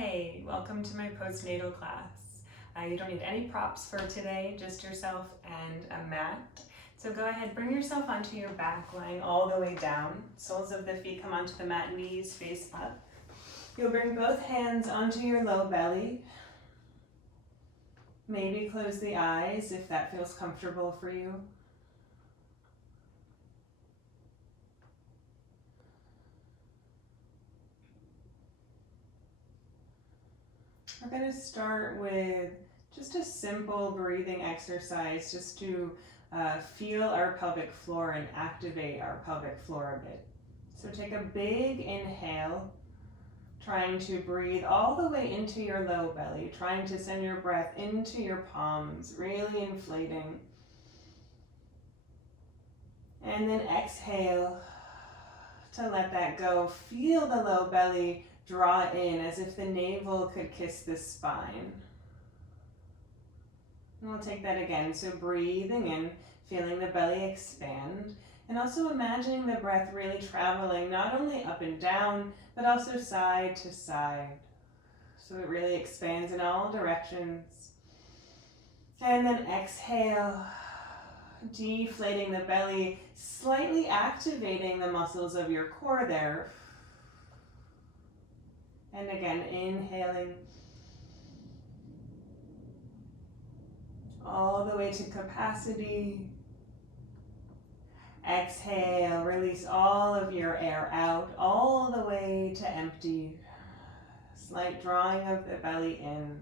Hey, welcome to my postnatal class. You don't need any props for today, just yourself and a mat. So go ahead, bring yourself onto your back, lying all the way down. Soles of the feet come onto the mat, knees face up. You'll bring both hands onto your low belly. Maybe close the eyes if that feels comfortable for you. We're going to start with just a simple breathing exercise just to feel our pelvic floor and activate our pelvic floor a bit. So take a big inhale, trying to breathe all the way into your low belly, trying to send your breath into your palms, really inflating. And then exhale to let that go. Feel the low belly draw in as if the navel could kiss the spine. And we'll take that again. So breathing in, feeling the belly expand, and also imagining the breath really traveling not only up and down, but also side to side. So it really expands in all directions. And then exhale, deflating the belly, slightly activating the muscles of your core there. And again, inhaling all the way to capacity. Exhale, release all of your air out, all the way to empty. Slight drawing of the belly in.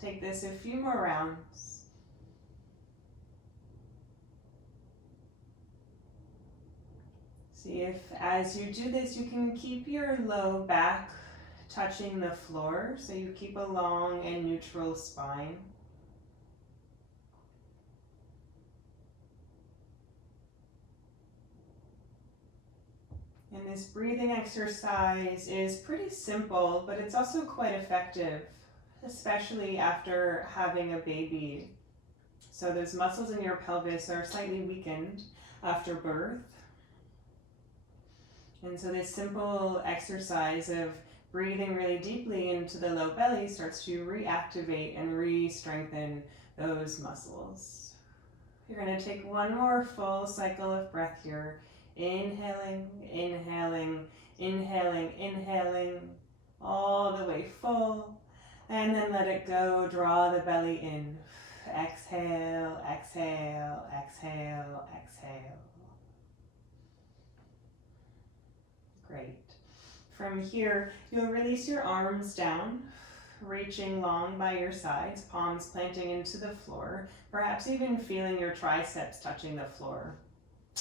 Take this a few more rounds. See if as you do this, you can keep your low back touching the floor, so you keep a long and neutral spine. And this breathing exercise is pretty simple, but it's also quite effective, especially after having a baby. So those muscles in your pelvis are slightly weakened after birth. And so this simple exercise of breathing really deeply into the low belly starts to reactivate and re-strengthen those muscles. You're going to take one more full cycle of breath here. Inhaling, inhaling, inhaling, inhaling, all the way full. And then let it go, draw the belly in. Exhale, exhale, exhale, exhale. Great. From here, you'll release your arms down, reaching long by your sides, palms planting into the floor, perhaps even feeling your triceps touching the floor.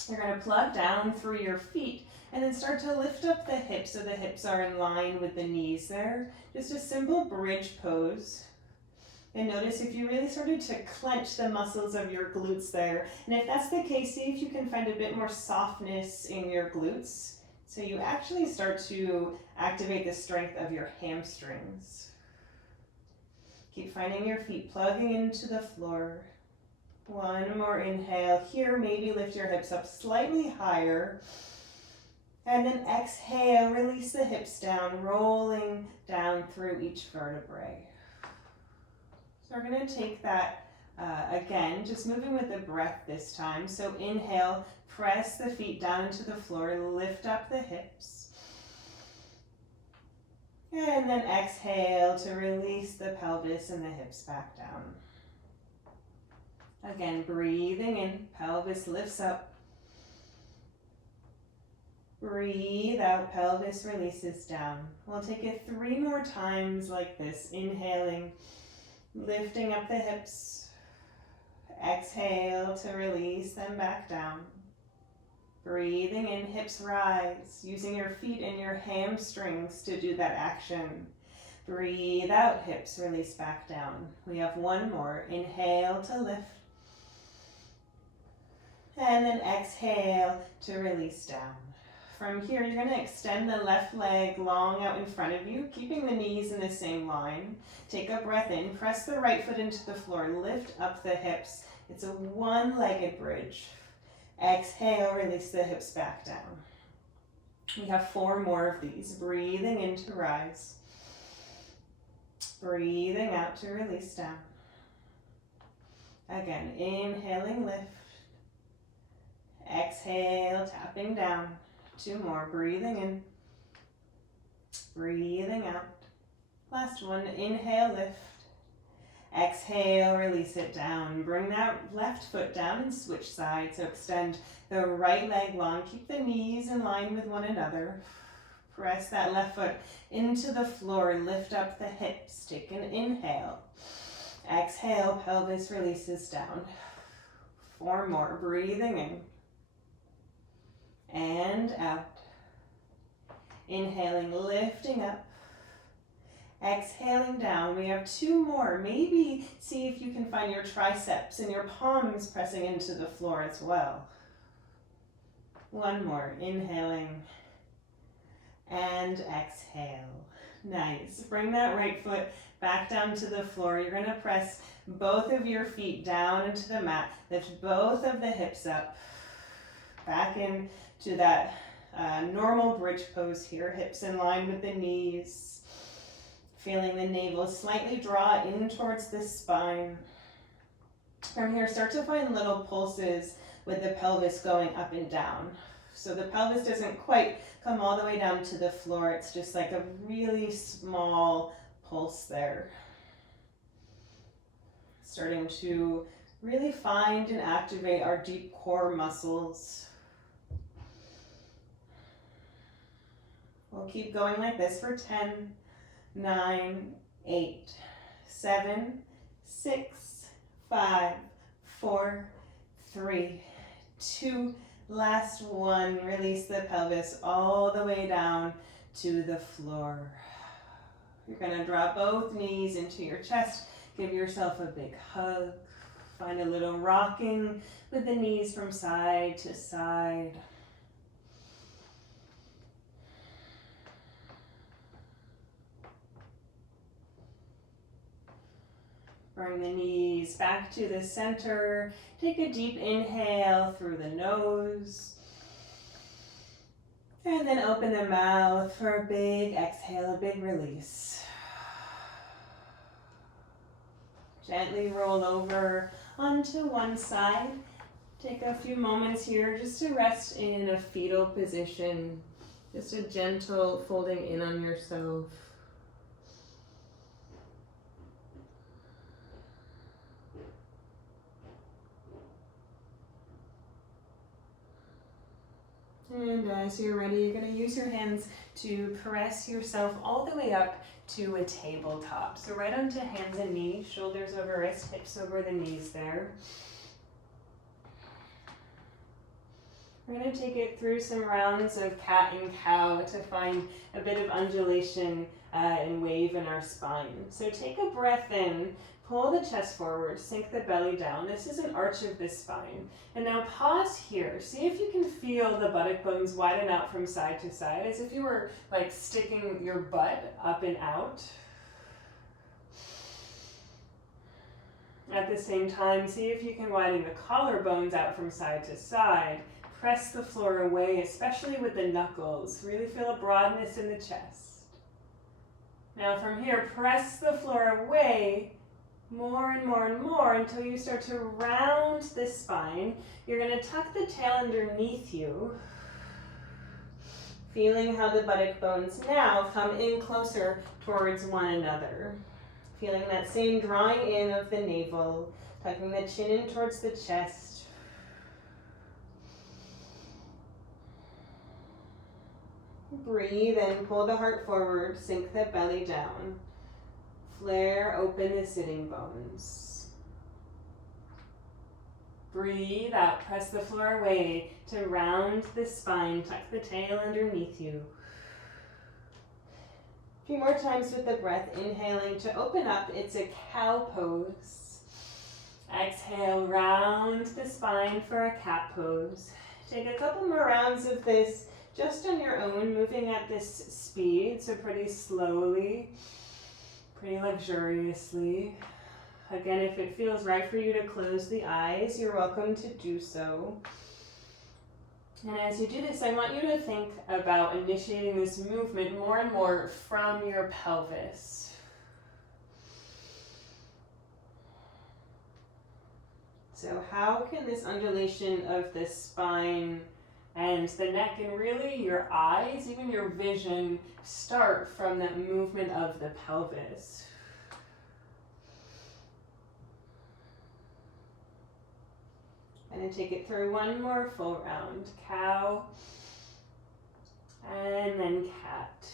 You're going to plug down through your feet and then start to lift up the hips so the hips are in line with the knees there. Just a simple bridge pose. And notice if you really started to clench the muscles of your glutes there. And if that's the case, see if you can find a bit more softness in your glutes. So you actually start to activate the strength of your hamstrings. Keep finding your feet plugging into the floor. One more inhale here, maybe lift your hips up slightly higher. And then exhale, release the hips down, rolling down through each vertebrae. So we're going to take that again, just moving with the breath this time. So inhale, press the feet down into the floor, lift up the hips. And then exhale to release the pelvis and the hips back down. Again, breathing in, pelvis lifts up. Breathe out, pelvis releases down. We'll take it 3 more times like this. Inhaling, lifting up the hips. Exhale to release them back down. Breathing in, hips rise, using your feet and your hamstrings to do that action. Breathe out, hips release back down. We have one more. Inhale to lift. And then exhale to release down. From here, you're going to extend the left leg long out in front of you, keeping the knees in the same line. Take a breath in, press the right foot into the floor, lift up the hips. It's a one-legged bridge. Exhale, release the hips back down. We have 4 more of these. Breathing in to rise. Breathing out to release down. Again, inhaling, lift. Exhale, tapping down. 2 more, breathing in. Breathing out. Last one, inhale, lift. Exhale, release it down. Bring that left foot down and switch sides. So extend the right leg long. Keep the knees in line with one another. Press that left foot into the floor and lift up the hips. Take an inhale. Exhale, pelvis releases down. 4 more, breathing in. And out. Inhaling, lifting up. Exhaling down. We have 2 more. Maybe see if you can find your triceps and your palms pressing into the floor as well. 1 more. Inhaling and exhale. Nice. Bring that right foot back down to the floor. You're going to press both of your feet down into the mat. Lift both of the hips up. Back into that normal bridge pose here. Hips in line with the knees. Feeling the navel slightly draw in towards the spine. From here, start to find little pulses with the pelvis going up and down. So the pelvis doesn't quite come all the way down to the floor. It's just like a really small pulse there. Starting to really find and activate our deep core muscles. We'll keep going like this for 10, 9, 8, 7, 6, 5, 4, 3, 2, last one. Release the pelvis all the way down to the floor. You're going to draw both knees into your chest. Give yourself a big hug. Find a little rocking with the knees from side to side. Bring the knees back to the center. Take a deep inhale through the nose. And then open the mouth for a big exhale, a big release. Gently roll over onto one side. Take a few moments here just to rest in a fetal position. Just a gentle folding in on yourself. And as you're ready, you're going to use your hands to press yourself all the way up to a tabletop. So right onto hands and knees, shoulders over wrist, hips over the knees there. We're going to take it through some rounds of cat and cow to find a bit of undulation and wave in our spine. So take a breath in. Pull the chest forward, sink the belly down. This is an arch of the spine. And now pause here. See if you can feel the buttock bones widen out from side to side, as if you were like sticking your butt up and out. At the same time, see if you can widen the collarbones out from side to side. Press the floor away, especially with the knuckles. Really feel a broadness in the chest. Now from here, press the floor away more and more and more until you start to round the spine. You're going to tuck the tail underneath you, feeling how the buttock bones now come in closer towards one another. Feeling that same drawing in of the navel, tucking the chin in towards the chest. Breathe and pull the heart forward, sink the belly down. Flare open the sitting bones. Breathe out, press the floor away to round the spine, tuck the tail underneath you. A few more times with the breath, inhaling to open up, it's a cow pose. Exhale, round the spine for a cat pose. Take a couple more rounds of this just on your own, moving at this speed, so pretty slowly. Pretty luxuriously. Again, if it feels right for you to close the eyes, you're welcome to do so. And as you do this, I want you to think about initiating this movement more and more from your pelvis. So how can this undulation of the spine and the neck and really your eyes, even your vision, start from that movement of the pelvis? And then take it through one more full round. Cow, and then cat.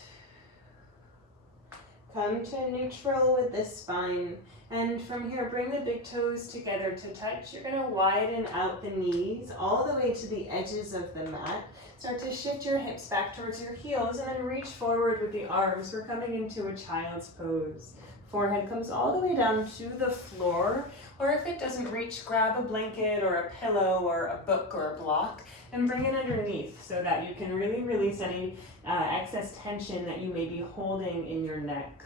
Come to neutral with the spine. And from here, bring the big toes together to touch. You're going to widen out the knees all the way to the edges of the mat. Start to shift your hips back towards your heels and then reach forward with the arms. We're coming into a child's pose. Forehead comes all the way down to the floor. Or if it doesn't reach, grab a blanket or a pillow or a book or a block and bring it underneath so that you can really release any excess tension that you may be holding in your neck.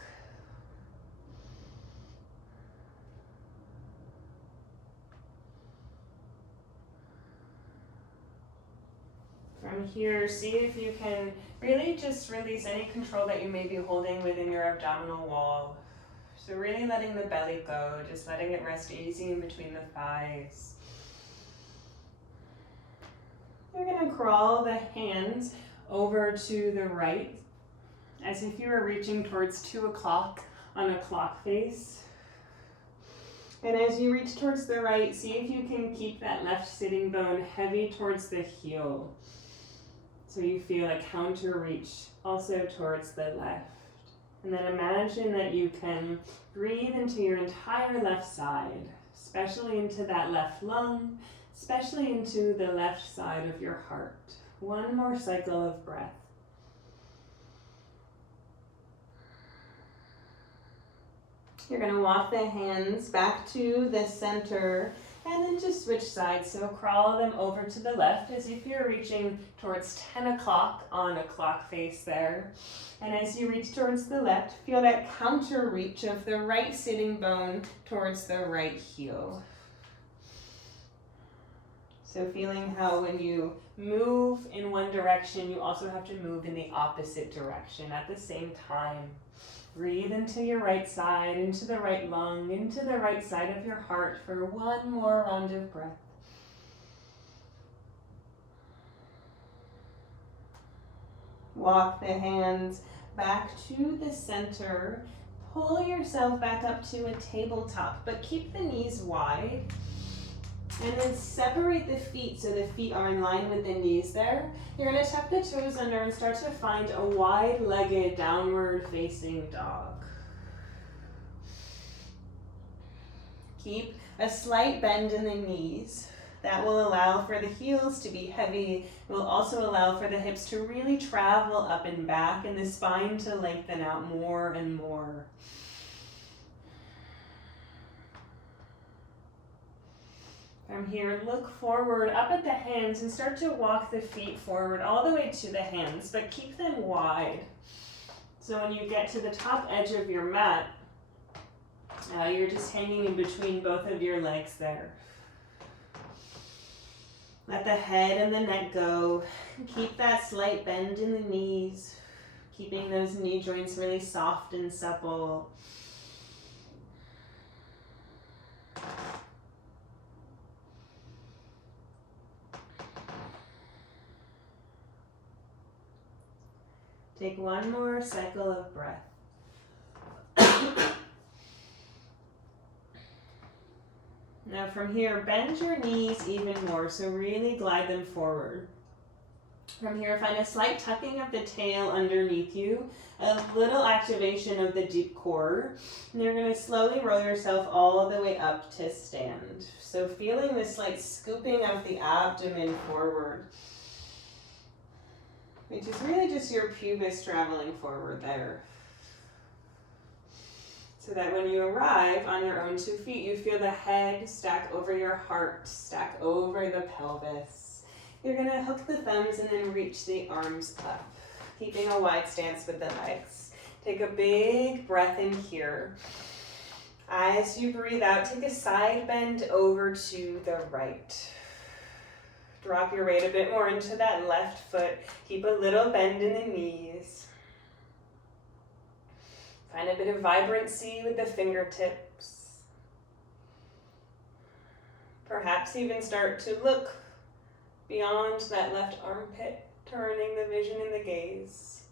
From here, see if you can really just release any control that you may be holding within your abdominal wall. So really letting the belly go, just letting it rest easy in between the thighs. You're going to crawl the hands over to the right, as if you were reaching towards 2 o'clock on a clock face. And as you reach towards the right, see if you can keep that left sitting bone heavy towards the heel. So you feel a counter reach also towards the left. And then imagine that you can breathe into your entire left side, especially into that left lung, especially into the left side of your heart. One more cycle of breath. You're going to walk the hands back to the center and then just switch sides. So crawl them over to the left as if you're reaching towards 10 o'clock on a clock face there. And as you reach towards the left, feel that counter reach of the right sitting bone towards the right heel. So feeling how when you move in one direction, you also have to move in the opposite direction at the same time. Breathe into your right side, into the right lung, into the right side of your heart for one more round of breath. Walk the hands back to the center. Pull yourself back up to a tabletop, but keep the knees wide. And then separate the feet so the feet are in line with the knees there. You're going to tuck the toes under and start to find a wide-legged downward facing dog. Keep a slight bend in the knees. That will allow for the heels to be heavy. It will also allow for the hips to really travel up and back and the spine to lengthen out more and more. From here, look forward up at the hands and start to walk the feet forward all the way to the hands, but keep them wide. So when you get to the top edge of your mat, you're just hanging in between both of your legs there. Let the head and the neck go. Keep that slight bend in the knees, keeping those knee joints really soft and supple. Take one more cycle of breath. Now from here, bend your knees even more, so really glide them forward. From here, find a slight tucking of the tail underneath you, a little activation of the deep core, and you're going to slowly roll yourself all the way up to stand. So feeling this slight scooping of the abdomen forward, which is really just your pubis traveling forward there. So that when you arrive on your own 2 feet, you feel the head stack over your heart, stack over the pelvis. You're going to hook the thumbs and then reach the arms up, keeping a wide stance with the legs. Take a big breath in here. As you breathe out, take a side bend over to the right. Drop your weight a bit more into that left foot. Keep a little bend in the knees. Find a bit of vibrancy with the fingertips. Perhaps even start to look beyond that left armpit, turning the vision and the gaze.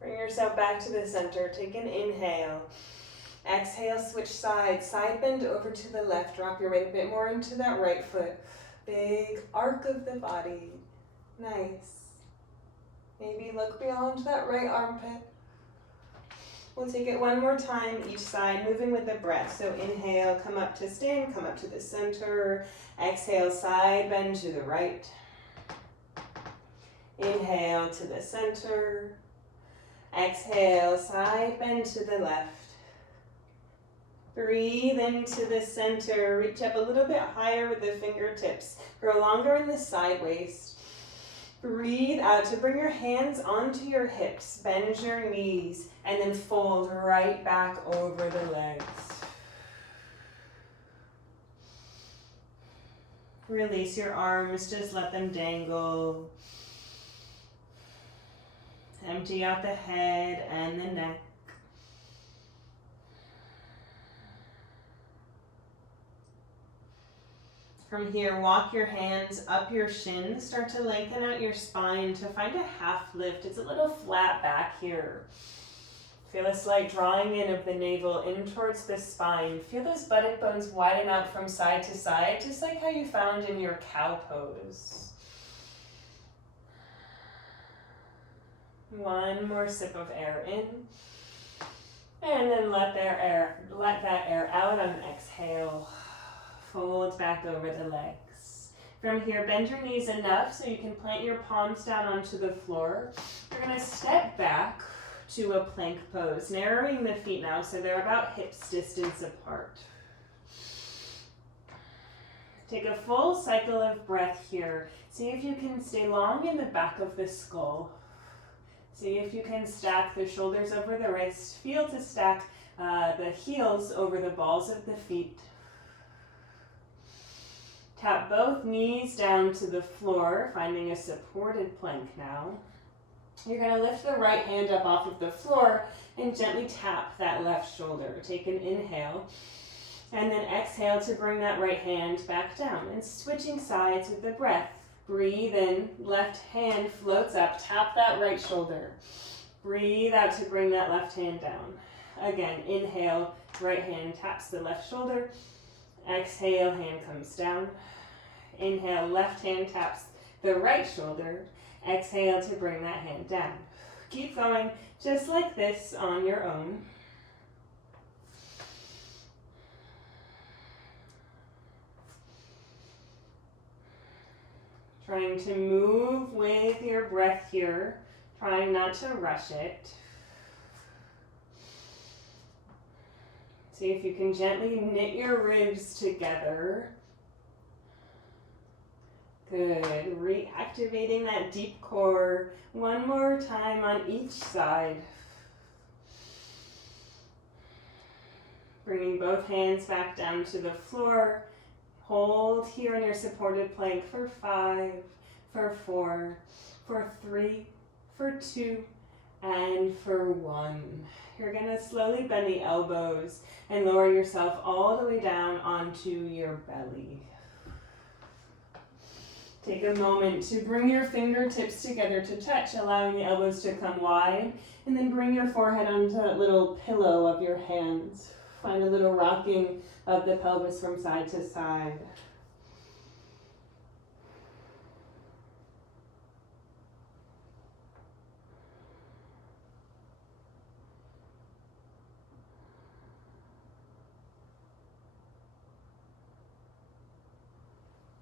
Bring yourself back to the center. Take an inhale. Exhale, switch sides. Side bend over to the left. Drop your weight a bit more into that right foot. Big arc of the body. Nice. Maybe look beyond that right armpit. We'll take it one more time each side, moving with the breath. So inhale, come up to stand, come up to the center. Exhale, side bend to the right. Inhale to the center. Exhale, side bend to the left. Breathe into the center. Reach up a little bit higher with the fingertips. Grow longer in the side waist. Breathe out to bring your hands onto your hips. Bend your knees and then fold right back over the legs. Release your arms, just let them dangle. Empty out the head and the neck. From here, walk your hands up your shins. Start to lengthen out your spine to find a half lift. It's a little flat back here. Feel a slight drawing in of the navel in towards the spine. Feel those buttock bones widen out from side to side, just like how you found in your cow pose. One more sip of air in. And then let that air out on an exhale. Fold back over the legs. From here, bend your knees enough so you can plant your palms down onto the floor. You're going to step back to a plank pose, narrowing the feet now so they're about hips distance apart. Take a full cycle of breath here. See if you can stay long in the back of the skull. See if you can stack the shoulders over the wrist. Feel to stack the heels over the balls of the feet. Tap both knees down to the floor, finding a supported plank now. You're going to lift the right hand up off of the floor and gently tap that left shoulder. Take an inhale and then exhale to bring that right hand back down. And switching sides with the breath. Breathe in, left hand floats up, tap that right shoulder. Breathe out to bring that left hand down. Again, inhale, right hand taps the left shoulder. Exhale, hand comes down. Inhale, left hand taps the right shoulder. Exhale to bring that hand down. Keep going just like this on your own. Trying to move with your breath here, trying not to rush it. See if you can gently knit your ribs together. Good. Reactivating that deep core. One more time on each side. Bringing both hands back down to the floor. Hold here in your supported plank for 5, for 4, for 3, for 2, and for 1. You're going to slowly bend the elbows and lower yourself all the way down onto your belly. Take a moment to bring your fingertips together to touch, allowing the elbows to come wide, and then bring your forehead onto that little pillow of your hands. Find a little rocking of the pelvis from side to side.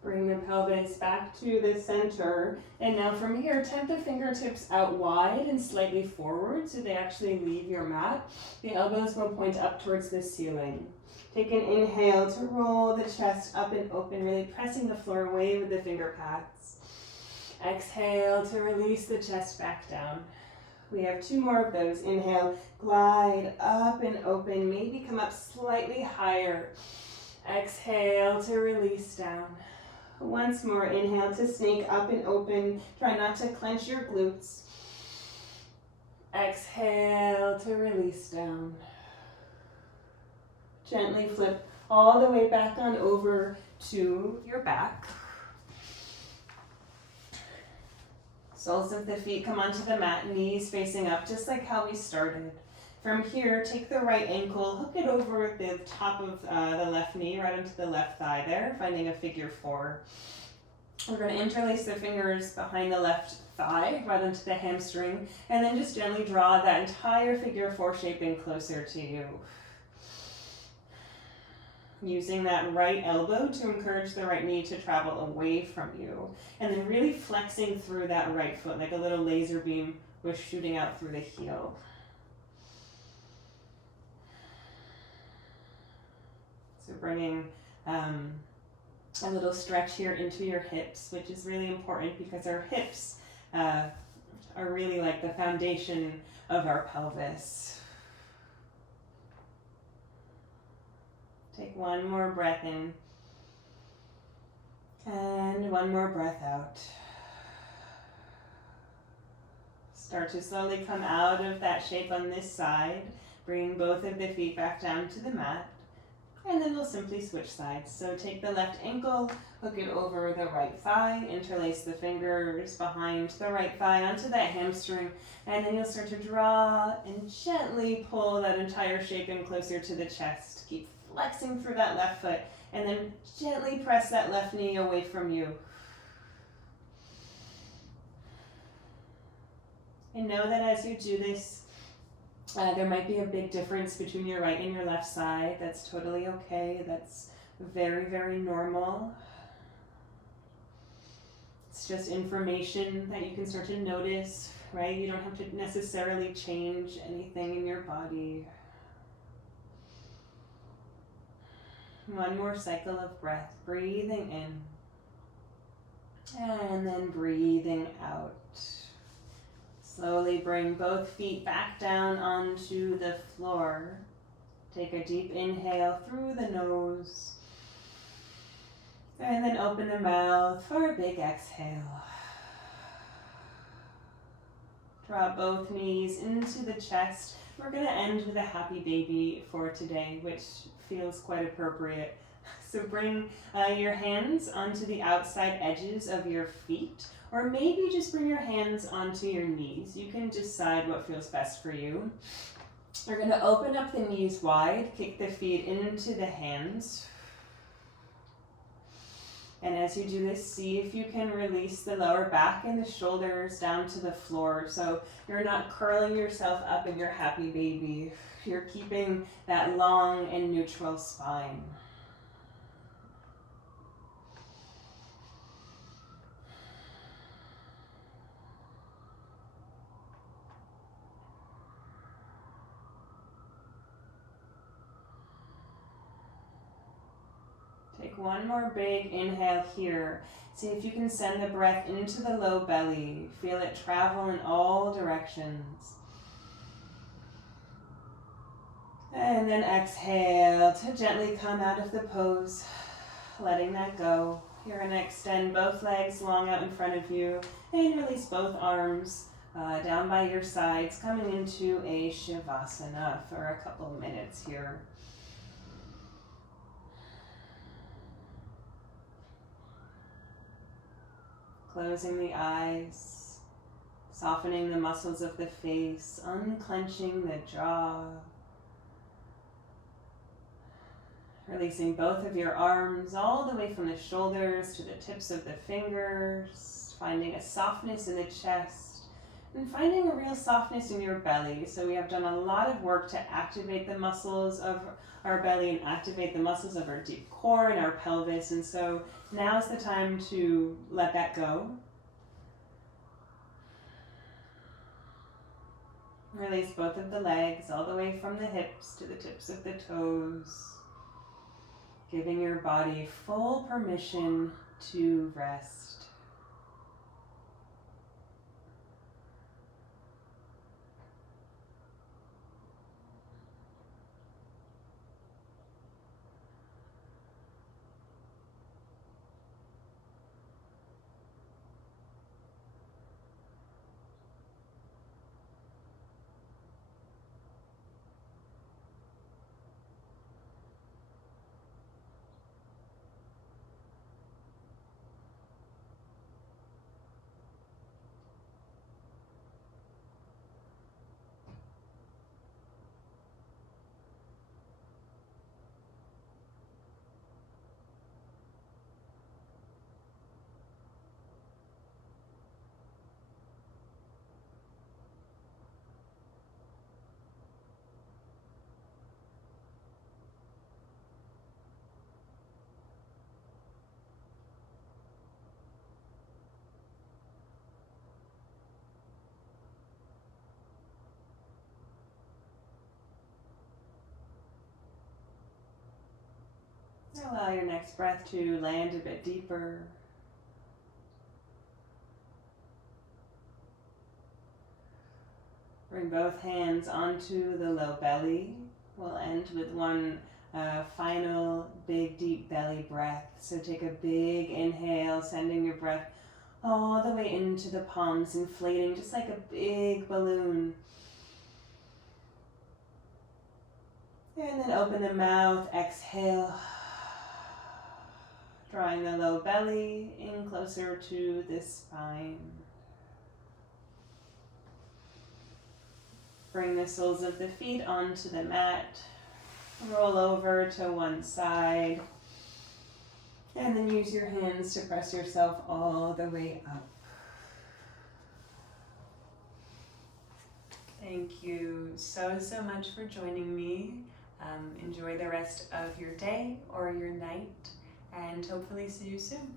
Bring the pelvis back to the center. And now from here, tap the fingertips out wide and slightly forward so they actually leave your mat. The elbows will point up towards the ceiling. Take an inhale to roll the chest up and open, really pressing the floor away with the finger pads. Exhale to release the chest back down. We have 2 more of those. Inhale, glide up and open, maybe come up slightly higher. Exhale to release down. Once more, inhale to snake up and open. Try not to clench your glutes. Exhale to release down. Gently flip all the way back on over to your back. Soles of the feet come onto the mat, knees facing up, just like how we started. From here, take the right ankle, hook it over the top of the left knee, right onto the left thigh there, finding a figure 4. We're going to interlace the fingers behind the left thigh, right onto the hamstring, and then just gently draw that entire figure 4 shape in closer to you. Using that right elbow to encourage the right knee to travel away from you. And then really flexing through that right foot, like a little laser beam was shooting out through the heel. So bringing a little stretch here into your hips, which is really important because our hips are really like the foundation of our pelvis. Take one more breath in and one more breath out. Start to slowly come out of that shape on this side, bringing both of the feet back down to the mat, and then we'll simply switch sides. So take the left ankle, hook it over the right thigh, interlace the fingers behind the right thigh onto that hamstring, and then you'll start to draw and gently pull that entire shape in closer to the chest. Keep flexing through that left foot, and then gently press that left knee away from you. And know that as you do this, there might be a big difference between your right and your left side. That's totally okay. That's very, very normal. It's just information that you can start to notice, right? You don't have to necessarily change anything in your body. One more cycle of breath, breathing in and then breathing out. Slowly bring both feet back down onto the floor. Take a deep inhale through the nose and then open the mouth for a big exhale. Drop both knees into the chest. We're going to end with a happy baby for today, which feels quite appropriate. So bring your hands onto the outside edges of your feet, or maybe just bring your hands onto your knees. You can decide what feels best for you. We're going to open up the knees wide, kick the feet into the hands. And as you do this, see if you can release the lower back and the shoulders down to the floor. So you're not curling yourself up in your happy baby. You're keeping that long and neutral spine. Take one more big inhale here. See if you can send the breath into the low belly. Feel it travel in all directions. And then exhale to gently come out of the pose, letting that go. You're going to extend both legs long out in front of you and release both arms down by your sides, coming into a Shavasana for a couple minutes here. Closing the eyes, softening the muscles of the face, unclenching the jaw. Releasing both of your arms all the way from the shoulders to the tips of the fingers, finding a softness in the chest, and finding a real softness in your belly. So we have done a lot of work to activate the muscles of our belly and activate the muscles of our deep core and our pelvis. And so now is the time to let that go. Release both of the legs all the way from the hips to the tips of the toes, giving your body full permission to rest. Allow your next breath to land a bit deeper. Bring both hands onto the low belly. We'll end with one final big deep belly breath. So take a big inhale, sending your breath all the way into the palms, inflating just like a big balloon. And then open the mouth, exhale, drawing the low belly in closer to the spine. Bring the soles of the feet onto the mat. Roll over to one side. And then use your hands to press yourself all the way up. Thank you so much for joining me. Enjoy the rest of your day or your night, and hopefully see you soon.